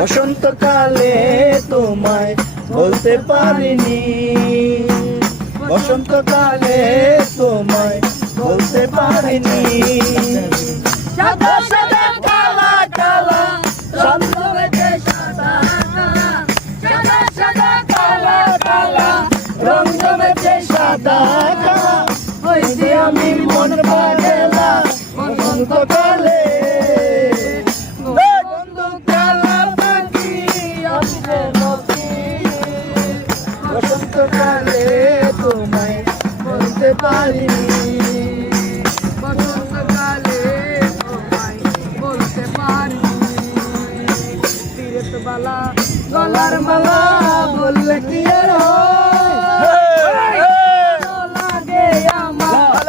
বসন্তকালে তোমায় বলতে পারিনি, বসন্তকালে তোমায় বলতে পারিনি। সাদা সাদা কালা কালা রঙ জমেছে সাদা কালা, সাদা সাদা কালা কালা রঙ জমেছে সাদা কালা। হইছি আমি মন পাগলা বসন্তকালে, বন্ধু কালা পাখি আসবে নদী। বসন্তকালে তোমায় বলতে পারিনি, বসন্তকালে তোমায় বলতে পারিনি। তীরের বালা গলার মালা বললে কি আর হয়? লাগে আমার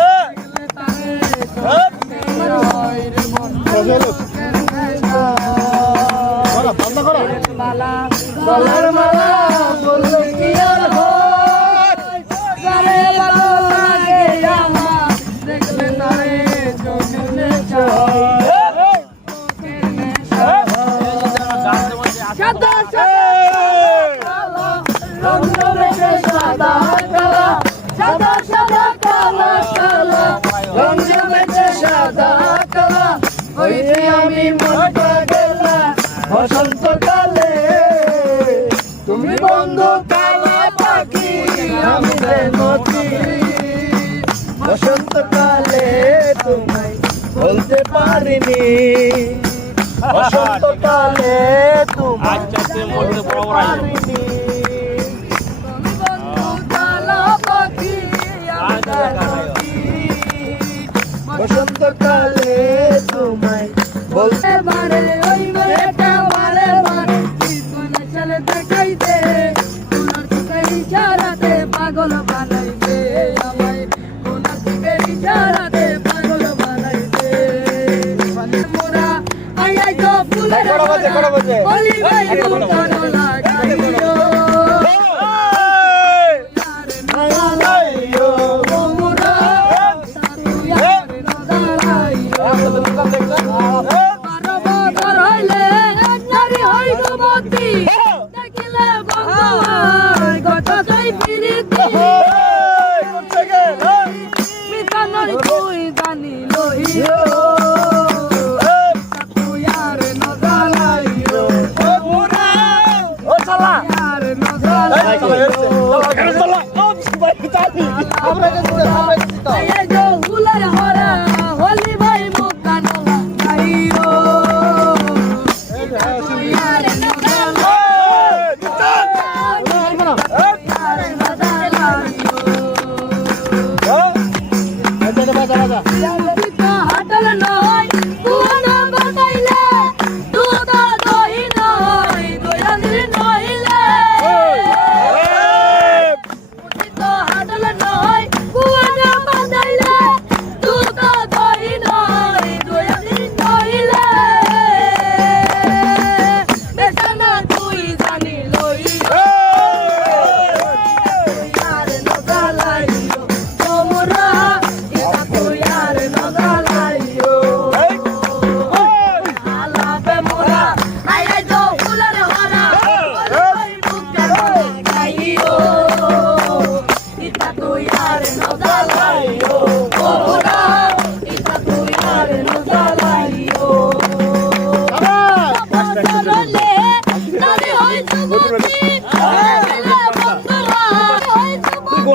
তারে হয় রে মন মালা গলার মালা বললে কি আর হয়? তারে ভালো লাগে আমার দেখলে তারে চোখের নেশা হয়। সাদা সাদা রঙ জমেছে সাদা কালা, সাদা সাদা কালা কালা রঙ জমেছে সাদা কালা। হইছি আমি মন পাগলা বসন্তকালে, তুমি বন্ধু কালা পাখি আমি যে নদী। বসন্তকালে তোমায় বলতে পারিনি, বসন্তকালে তোমায় বলতে পারিনি। তুমি বন্ধু কালা পাখি আমি যে নদী। বসন্তকালে তোমায় বলতে বারে ওই মেয়েটা বারে বারে জীবনে চলে দেখাইতে, তোমার চোখের ইশারাতে পাগল বানাইবে আমায়, তোমার চোখের ইশারাতে পাগল বানাইবে। মোরা আই আই তো ফুলের বলি ভাই মুখানো লাগাইও। মোরা তুই আর নদালাইও। 12 বছর হইলে নারী হইব মতি, দেখিলে বন্ধু হয় কত কই প্রীতি। মিতা নই তুই জানি লইও, তুই আর নজালাইও। আর নজালাইও। এই যে ফুলের হরা হলি ভাই মুখানো লাগাইও। তুই আর নজালাইও, আর নজালাইও। হাতল নয় তুনা বাতাইলে, দুধা দহি নয় দয়ালি নইলে। হাতল নয় কুয়ানা বাতাইলে, দুধা দহি নয় দয়ালি নইলে। বেসানা তুই জানি লইও, তুই আর নজালাইও। তোমরা এটা তুই আর নজালাইও। আলাপে মোরা আই আই তো ফুলের হরা ওই বুকে লাগাইও। এটা তুই আর নজালাইও। তোমরা এটা তুই আর নজালাইও। বছরলে নারী হইছো মতি, দেখিলে বন্ধুরা হইছো মতি।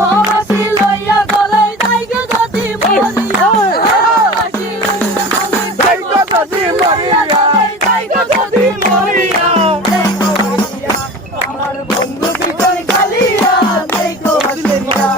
মহাবাসী লইয়া গলায় দাইগে যদি মরিয়া মহাবাসী লইয়া গলায় দাইগে যদি মরিয়া, দাইগে যদি মরিয়া আমার বন্ধু বিজয় কালিয়া, দেখো হাসিয়া।